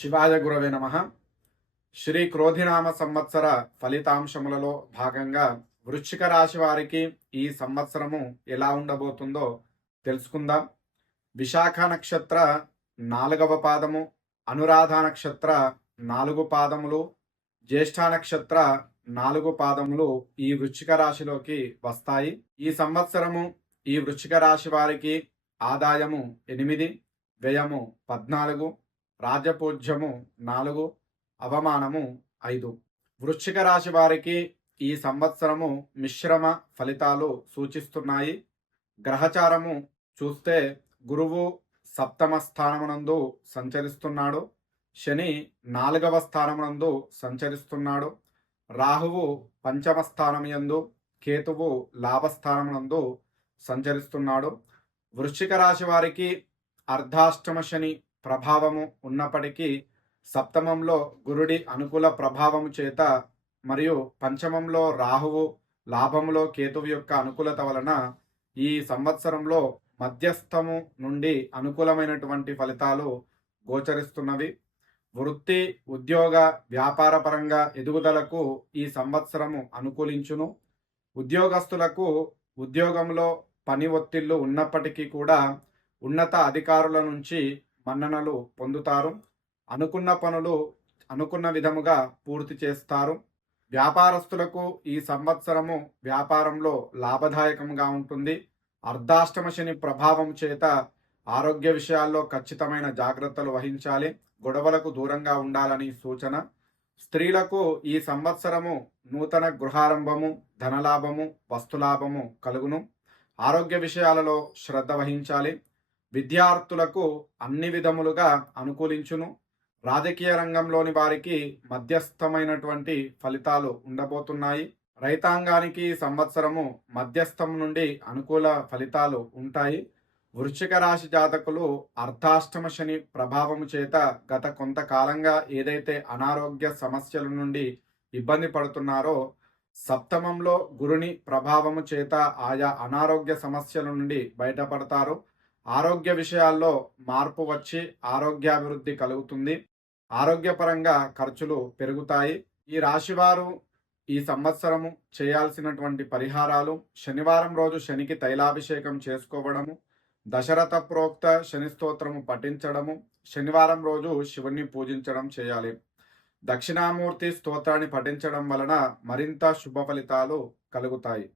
శివాయ గురవే నమ. శ్రీ క్రోధినామ సంవత్సర ఫలితాంశములలో భాగంగా వృశ్చిక రాశి వారికి ఈ సంవత్సరము ఎలా ఉండబోతుందో తెలుసుకుందాం. విశాఖ నక్షత్ర నాలుగవ పాదము అనురాధ నక్షత్ర నాలుగు పాదములు జ్యేష్ఠ నక్షత్ర నాలుగు పాదములు ఈ వృశ్చిక రాశిలోకి వస్తాయి. ఈ సంవత్సరము ఈ వృశ్చిక రాశి వారికి ఆదాయము ఎనిమిది వ్యయము పద్నాలుగు రాజపూజ్యము నాలుగు అవమానము ఐదు. వృశ్చిక రాశి వారికి ఈ సంవత్సరము మిశ్రమ ఫలితాలు సూచిస్తున్నాయి. గ్రహచారము చూస్తే గురువు సప్తమ స్థానమునందు సంచరిస్తున్నాడు. శని నాలుగవ స్థానమునందు సంచరిస్తున్నాడు. రాహువు పంచమ స్థానమునందు కేతువు లాభస్థానమునందు సంచరిస్తున్నాడు. వృశ్చిక రాశి వారికి అర్ధాష్టమ శని ప్రభావము ఉన్నప్పటికీ సప్తమంలో గురుడి అనుకూల ప్రభావము చేత మరియు పంచమంలో రాహువు లాభములో కేతువు యొక్క అనుకూలత వలన ఈ సంవత్సరంలో మధ్యస్థము నుండి అనుకూలమైనటువంటి ఫలితాలు గోచరిస్తున్నవి. వృత్తి ఉద్యోగ వ్యాపార పరంగా ఎదుగుదలకు ఈ సంవత్సరము అనుకూలించును. ఉద్యోగస్తులకు ఉద్యోగంలో పని ఒత్తిళ్ళు ఉన్నప్పటికీ కూడా ఉన్నత అధికారుల నుంచి మన్ననలు పొందుతారు. అనుకున్న పనులు అనుకున్న విధముగా పూర్తి చేస్తారు. వ్యాపారస్తులకు ఈ సంవత్సరము వ్యాపారంలో లాభదాయకంగా ఉంటుంది. అర్ధాష్టమ శని ప్రభావం చేత ఆరోగ్య విషయాల్లో ఖచ్చితమైన జాగ్రత్తలు వహించాలి. గొడవలకు దూరంగా ఉండాలని సూచన. స్త్రీలకు ఈ సంవత్సరము నూతన గృహారంభము ధనలాభము వస్తులాభము కలుగును. ఆరోగ్య విషయాలలో శ్రద్ధ వహించాలి. విద్యార్థులకు అన్ని విధములుగా అనుకూలించును. రాజకీయ రంగంలోని వారికి మధ్యస్థమైనటువంటి ఫలితాలు ఉండబోతున్నాయి. రైతాంగానికి సంవత్సరము మధ్యస్థం నుండి అనుకూల ఫలితాలు ఉంటాయి. వృశ్చిక రాశి జాతకులు అర్ధాష్టమ శని ప్రభావము చేత గత కొంతకాలంగా ఏదైతే అనారోగ్య సమస్యల నుండి ఇబ్బంది పడుతున్నారో సప్తమంలో గురుని ప్రభావము చేత ఆయా అనారోగ్య సమస్యల నుండి బయటపడతారు. ఆరోగ్య విషయాల్లో మార్పు వచ్చి ఆరోగ్యాభివృద్ధి కలుగుతుంది. ఆరోగ్యపరంగా ఖర్చులు పెరుగుతాయి. ఈ రాశివారు ఈ సంవత్సరము చేయాల్సినటువంటి పరిహారాలు శనివారం రోజు శనికి తైలాభిషేకం చేసుకోవడము దశరథ ప్రోక్త శని స్తోత్రము పఠించడము శనివారం రోజు శివుణ్ణి పూజించడం చేయాలి. దక్షిణామూర్తి స్తోత్రాన్ని పఠించడం వలన మరింత శుభ ఫలితాలు కలుగుతాయి.